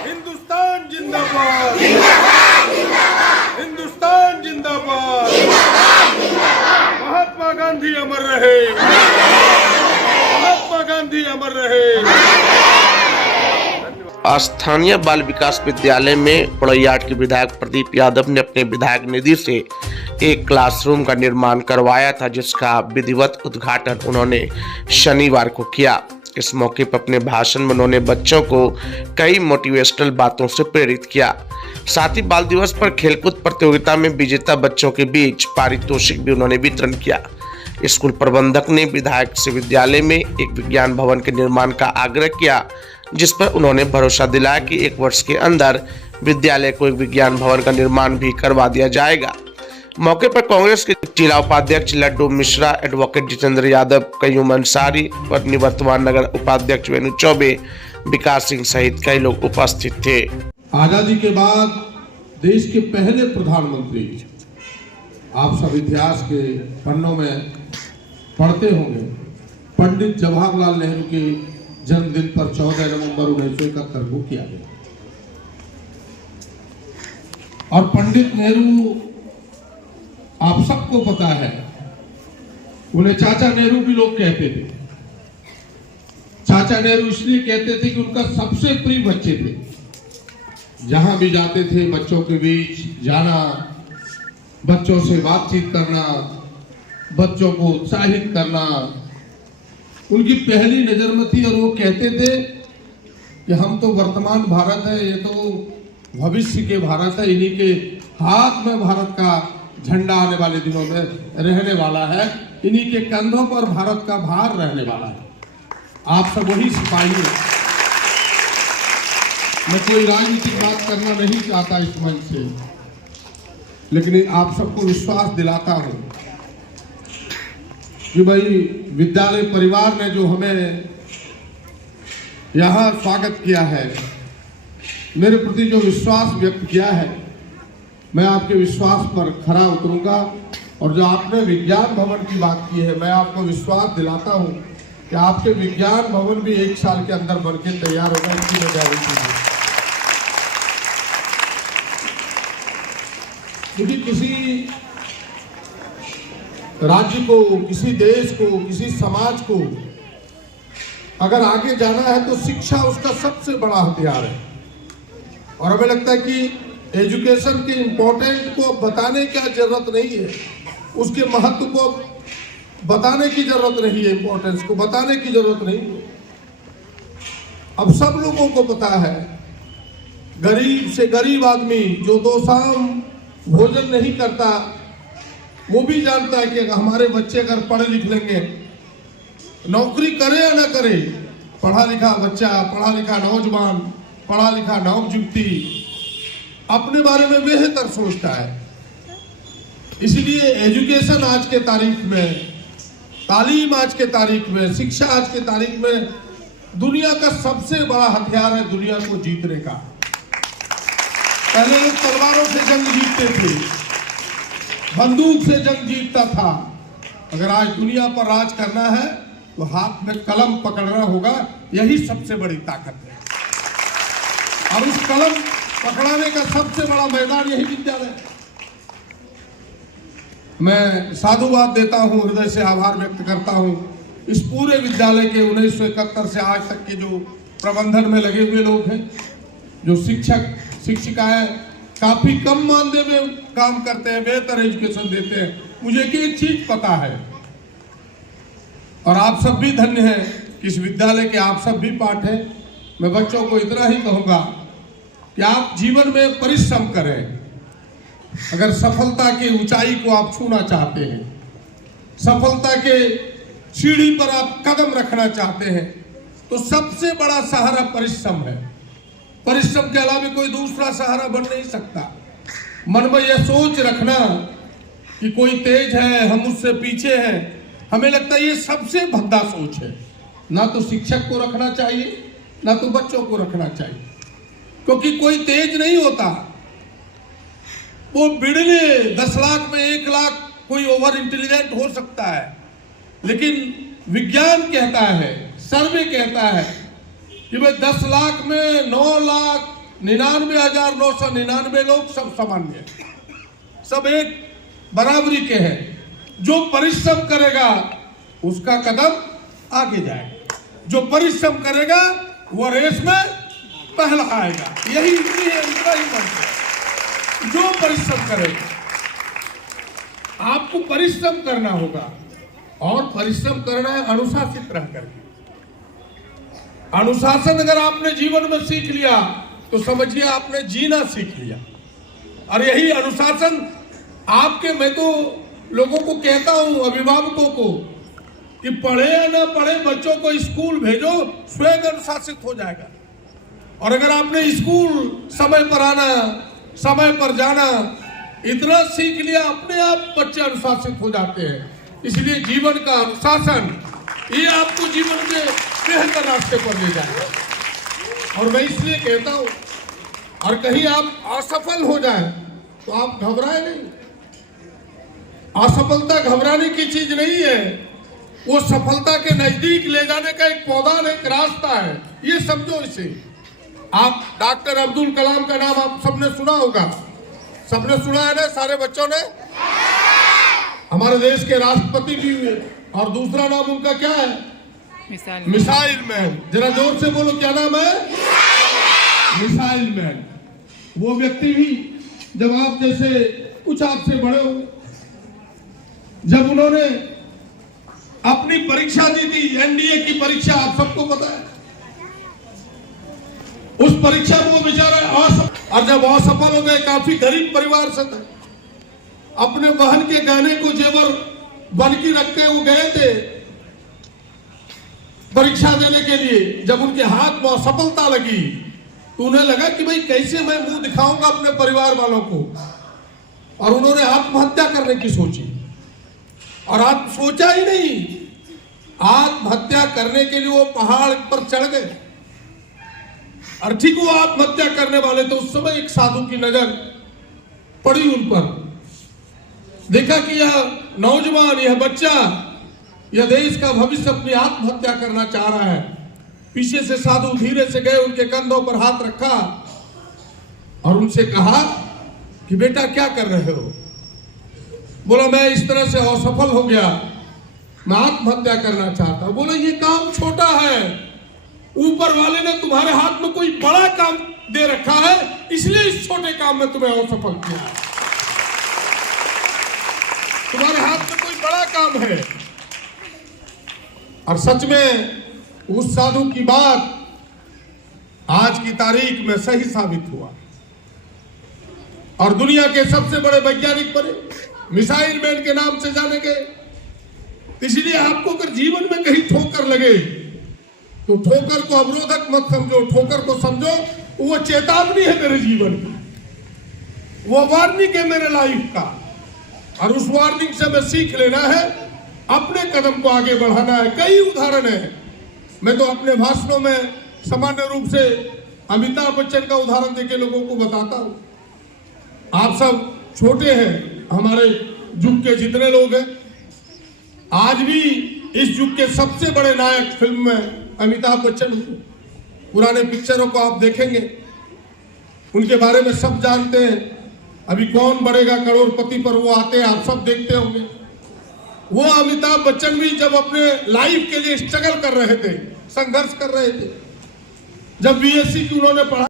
हिंदुस्तान जिंदाबाद, हिंदुस्तान जिंदाबाद, महात्मा गांधी अमर रहे, महात्मा गांधी अमर रहे। स्थानीय बाल विकास विद्यालय में पड़ैयाट के विधायक प्रदीप यादव ने अपने विधायक निधि से एक क्लासरूम का निर्माण करवाया था, जिसका विधिवत उद्घाटन उन्होंने शनिवार को किया। इस मौके पर अपने भाषण में उन्होंने बच्चों को कई मोटिवेशनल बातों से प्रेरित किया। साथ ही बाल दिवस पर खेलकूद प्रतियोगिता में विजेता बच्चों के बीच पारितोषिक भी उन्होंने वितरण किया। स्कूल प्रबंधक ने विधायक से विद्यालय में एक विज्ञान भवन के निर्माण का आग्रह किया, जिस पर उन्होंने भरोसा दिलाया कि 1 वर्ष के अंदर विद्यालय को एक विज्ञान भवन का निर्माण भी करवा दिया जाएगा। मौके पर कांग्रेस के जिला उपाध्यक्ष लड्डू मिश्रा, एडवोकेट जितेंद्र यादव, कयूम अंसारी और निवर्तमान नगर उपाध्यक्ष वेणु चौबे, विकास सिंह सहित कई लोग उपस्थित थे। आजादी के बाद देश के पहले प्रधानमंत्री, आप सब इतिहास के पन्नों में पढ़ते होंगे, पंडित जवाहरलाल नेहरू के जन्मदिन पर 14 नवंबर 1971 को किया गया। और पंडित नेहरू आप सबको पता है, उन्हें चाचा नेहरू भी लोग कहते थे। चाचा नेहरू इसलिए कहते थे कि उनका सबसे प्रिय बच्चे थे। जहां भी जाते थे बच्चों के बीच जाना, बच्चों से बातचीत करना, बच्चों को उत्साहित करना उनकी पहली नजर में थी। और वो कहते थे कि हम तो वर्तमान भारत है, ये तो भविष्य के भारत है, इन्हीं के हाथ में भारत का झंडा आने वाले दिनों में रहने वाला है, इन्हीं के कंधों पर भारत का भार रहने वाला है। आप सब वही सिपाही हैं। मैं कोई राजनीतिक बात करना नहीं चाहता इस मंच से, लेकिन आप सबको विश्वास दिलाता हूं कि भाई विद्यालय परिवार ने जो हमें यहां स्वागत किया है, मेरे प्रति जो विश्वास व्यक्त किया है, मैं आपके विश्वास पर खरा उतरूंगा। और जो आपने विज्ञान भवन की बात की है, मैं आपको विश्वास दिलाता हूं कि आपके विज्ञान भवन भी 1 साल के अंदर बनकर तैयार होगा। इसकी मैं गारंटी दूं। क्योंकि किसी राज्य को, किसी देश को, किसी समाज को अगर आगे जाना है तो शिक्षा उसका सबसे बड़ा हथियार है। और हमें लगता है कि एजुकेशन के इम्पोर्टेंट को बताने की जरूरत नहीं है, उसके महत्व को बताने की जरूरत नहीं है, इम्पोर्टेंस को बताने की जरूरत नहीं है। अब सब लोगों को पता है, गरीब से गरीब आदमी जो 2 शाम भोजन नहीं करता, वो भी जानता है कि हमारे बच्चे अगर पढ़े लिख लेंगे, नौकरी करे या ना करे, पढ़ा लिखा बच्चा, पढ़ा लिखा नौजवान, पढ़ा लिखा नवयुवती अपने बारे में बेहतर सोचता है। इसलिए एजुकेशन आज के तारीख में, तालीम आज के तारीख में, शिक्षा आज के तारीख में दुनिया का सबसे बड़ा हथियार है दुनिया को जीतने का। पहले लोग तलवारों से जंग जीतते थे, बंदूक से जंग जीतता था। अगर आज दुनिया पर राज करना है तो हाथ में कलम पकड़ना होगा, यही सबसे बड़ी ताकत है। और उस कलम पकड़ाने का सबसे बड़ा मैदान यही विद्यालय है। मैं साधुवाद देता हूं, हृदय से आभार व्यक्त करता हूं इस पूरे विद्यालय के 1971 से आज तक के जो प्रबंधन में लगे हुए लोग हैं, जो शिक्षक शिक्षिकाएं काफी कम मानदेय में काम करते हैं, बेहतर एजुकेशन देते हैं। मुझे एक चीज पता है, और आप सब भी धन्य हैं कि इस विद्यालय के आप सब भी पाठ हैं। मैं बच्चों को इतना ही कहूंगा कि आप जीवन में परिश्रम करें। अगर सफलता की ऊंचाई को आप छूना चाहते हैं, सफलता के सीढ़ी पर आप कदम रखना चाहते हैं, तो सबसे बड़ा सहारा परिश्रम है। परिश्रम के अलावा कोई दूसरा सहारा बन नहीं सकता। मन में यह सोच रखना कि कोई तेज है, हम उससे पीछे हैं, हमें लगता है ये सबसे भद्दा सोच है। ना तो शिक्षक को रखना चाहिए, ना तो बच्चों को रखना चाहिए, क्योंकि कोई तेज नहीं होता। वो बिड़ने 10 लाख में 1 लाख कोई ओवर इंटेलिजेंट हो सकता है, लेकिन विज्ञान कहता है, सर्वे कहता है कि भाई 10 लाख में 9,99,999 लोग सब सामान्य हैं, सब एक बराबरी के हैं। जो परिश्रम करेगा उसका कदम आगे जाएगा, जो परिश्रम करेगा वो रेस में पहला आएगा। यही इतना ही मंत्र है। जो परिश्रम करेगा, आपको परिश्रम करना होगा, और परिश्रम करना है अनुशासित रह करके। अनुशासन अगर आपने जीवन में सीख लिया तो समझिए आपने जीना सीख लिया। और यही अनुशासन आपके, मैं तो लोगों को कहता हूं, अभिभावकों को, कि पढ़े या ना पढ़े बच्चों को स्कूल भेजो, स्वयं अनुशासित हो जाएगा। और अगर आपने स्कूल समय पर आना, समय पर जाना, इतना सीख लिया, अपने आप बच्चे अनुशासित हो जाते हैं। इसलिए जीवन का अनुशासन ये आपको जीवन के बेहतर रास्ते पर ले जाएगा। और मैं इसलिए कहता हूं, और कहीं आप असफल हो जाए तो आप घबराए नहीं। असफलता घबराने की चीज नहीं है, वो सफलता के नजदीक ले जाने का एक पौधा, एक रास्ता है। ये समझो इसे। आप डॉक्टर अब्दुल कलाम का नाम आप सबने सुना होगा, सबने सुना है ना, सारे बच्चों ने। हमारे देश के राष्ट्रपति भी हुए, और दूसरा नाम उनका क्या है? Missile man. जरा जोर से बोलो, क्या नाम है? Missile man. वो व्यक्ति भी जब आप जैसे कुछ आपसे बड़े हो, जब उन्होंने अपनी परीक्षा दी थी, एनडीए की परीक्षा, आप सबको पता है, उस परीक्षा में वो बेचारा असफल, और जब असफल हो गए, काफी गरीब परिवार से थे, अपने बहन के गहने को जेवर बनकी रखते वो गए थे परीक्षा देने के लिए। जब उनके हाथ में असफलता लगी तो उन्हें लगा कि भाई कैसे मैं मुंह दिखाऊंगा अपने परिवार वालों को, और उन्होंने आत्महत्या करने की सोची। और आप सोचा ही नहीं, आत्महत्या करने के लिए वो पहाड़ पर चढ़ गए। और ठीक वो आत्महत्या करने वाले तो उस समय एक साधु की नजर पड़ी उन पर। देखा कि यह नौजवान, यह बच्चा, यह देश का भविष्य अपनी आत्महत्या करना चाह रहा है। पीछे से साधु धीरे से गए, उनके कंधों पर हाथ रखा और उनसे कहा कि बेटा क्या कर रहे हो? बोला मैं इस तरह से असफल हो गया, मैं आत्महत्या करना चाहता हूं। बोला ये काम छोटा है, ऊपर वाले ने तुम्हारे हाथ में कोई बड़ा काम दे रखा है, इसलिए इस छोटे काम में तुम्हें असफल किया है। तुम्हारे हाथ में कोई बड़ा काम है। और सच में उस साधु की बात आज की तारीख में सही साबित हुआ, और दुनिया के सबसे बड़े वैज्ञानिक बने, मिसाइल मैन के नाम से जाने गए। इसलिए आपको अगर जीवन में कहीं ठोकर लगे तो ठोकर को अवरोधक मत समझो, ठोकर को समझो वो चेतावनी है मेरे जीवन की, वो वार्निंग है मेरे लाइफ का। और उस वार्निंग से मैं सीख लेना है, अपने कदम को आगे बढ़ाना है। कई उदाहरण है, मैं तो अपने भाषणों में सामान्य रूप से अमिताभ बच्चन का उदाहरण देके लोगों को बताता हूं। आप सब छोटे हैं, हमारे युग के जितने लोग हैं, आज भी इस युग के सबसे बड़े नायक फिल्म में अमिताभ बच्चन। पुराने पिक्चरों को आप देखेंगे, उनके बारे में सब जानते हैं। अभी कौन बढ़ेगा करोड़पति पर वो आते हैं, आप सब देखते होंगे। वो अमिताभ बच्चन भी जब अपने लाइफ के लिए स्ट्रगल कर रहे थे, संघर्ष कर रहे थे, जब बीएससी की उन्होंने पढ़ा